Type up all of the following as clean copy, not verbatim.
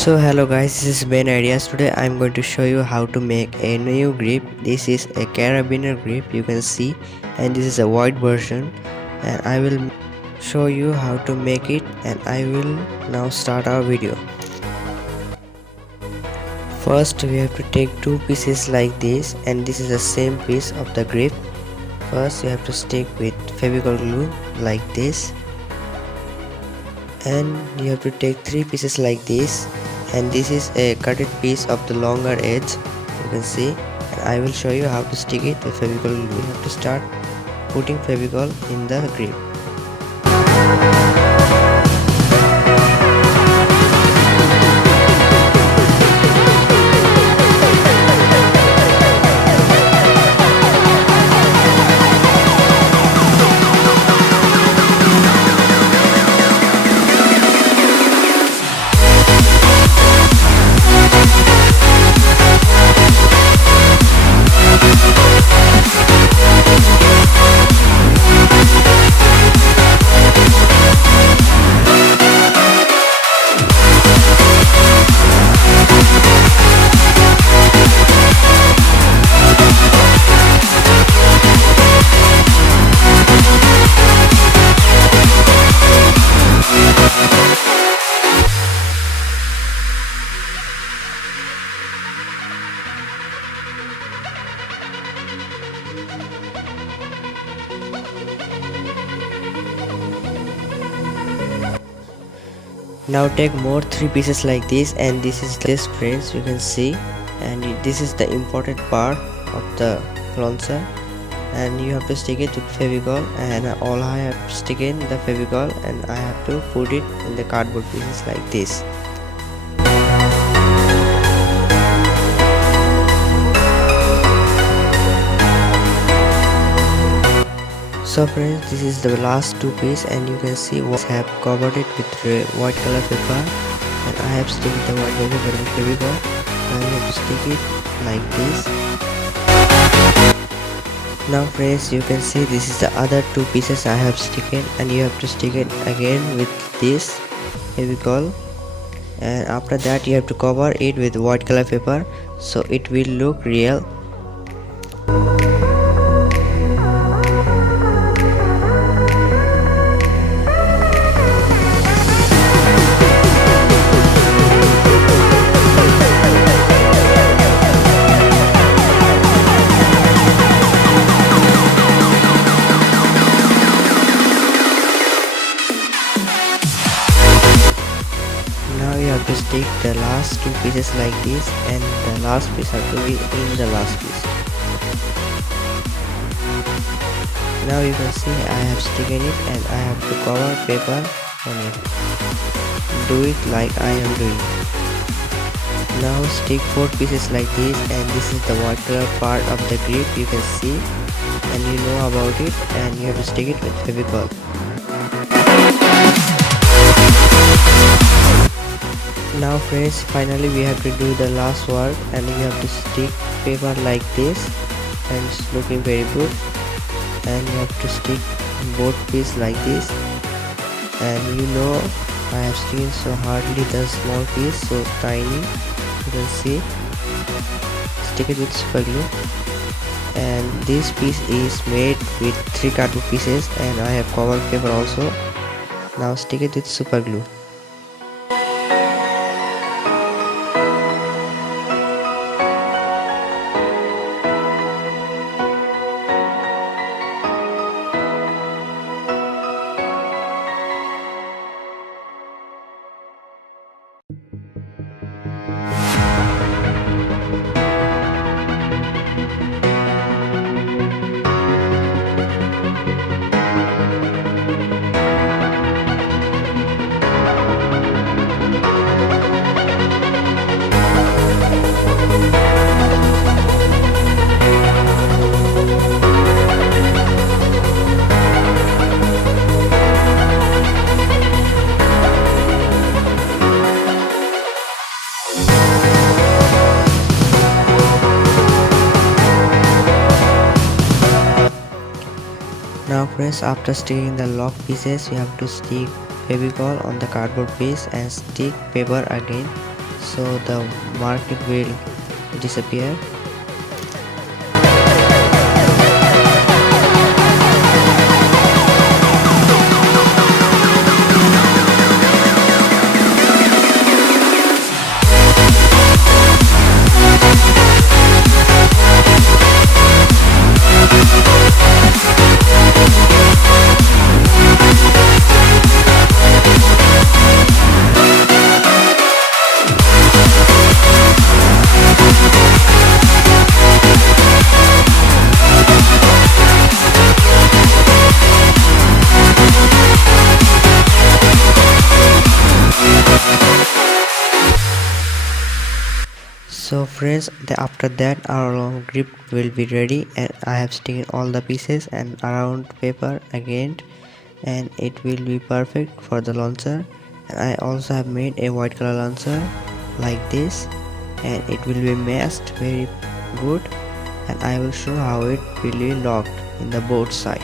So hello guys, this is Ben Ideas. Today I'm going to show you how to make a new grip. This is a carabiner grip, you can see, and this is a white version, and I will show you how to make it, and I will now start our video. First we have to take two pieces like this, and this is the same piece of the grip. First you have to stick with Fevicol glue like this, and you have to take three pieces like this, and this is a cutted piece of the longer edge, you can see, and I will show you how to stick it with Fevicol glue. You have to start putting Fevicol in the grip. Now take more three pieces like this, and this is this, friends, you can see, and this is the important part of the flancer, and you have to stick it with Fevicol, and all I have to stick in the Fevicol, and I have to put it in the cardboard pieces like this. So friends, this is the last two pieces, and you can see what I have covered it with white color paper, and I have stick the white color paper with Fevicol, and you have to stick it like this. Now friends, you can see this is the other two pieces I have sticken, and you have to stick it again with this Fevicol, and after that you have to cover it with white color paper so it will look real. Now you have to stick the last two pieces like this, and the last piece have to be in the last piece. Now you can see I have sticken it, and I have to cover paper on it. Do it like I am doing. Now stick four pieces like this, and this is the white color part of the grip, you can see, and you know about it, and you have to stick it with Fevicol. Now friends, finally we have to do the last work, and you have to stick paper like this, and it's looking very good, and you have to stick both pieces like this, and you know I have sticking so hardly the small piece, so tiny, you can see. Stick it with super glue, and this piece is made with three cardboard pieces, and I have covered paper also. Now stick it with super glue. Now friends, after sticking the lock pieces, you have to stick Fevicol on the cardboard piece and stick paper again, so the market will disappear. So friends, after that our grip will be ready, and I have taken all the pieces and around paper again, and it will be perfect for the launcher. And I also have made a white color launcher like this, and it will be matched very good, and I will show how it will be locked in the both side.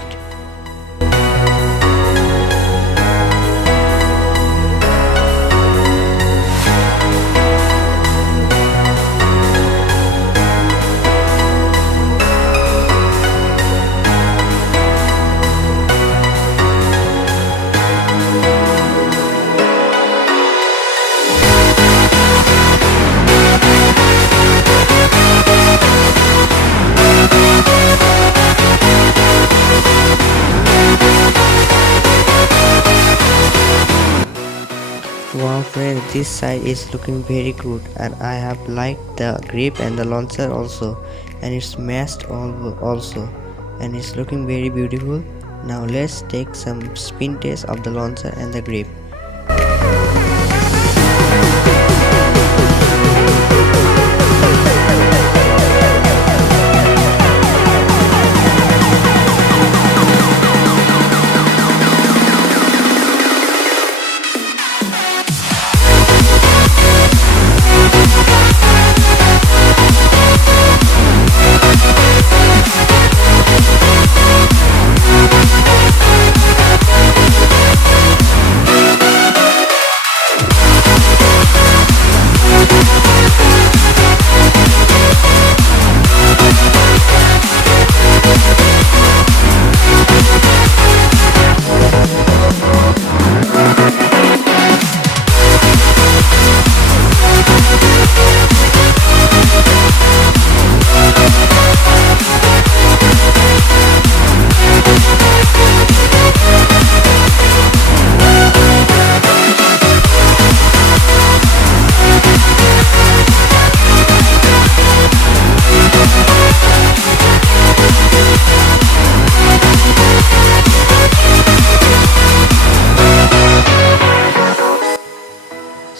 Wow friends, this side is looking very good, and I have liked the grip and the launcher also, and it's matched also, and it's looking very beautiful. Now let's take some spin test of the launcher and the grip.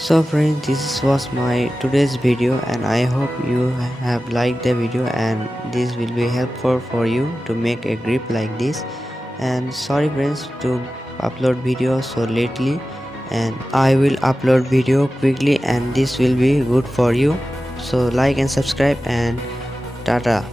So friends, this was my today's video, and I hope you have liked the video, and this will be helpful for you to make a grip like this. And sorry friends to upload video so lately, and I will upload video quickly, and this will be good for you. So like and subscribe, and tata.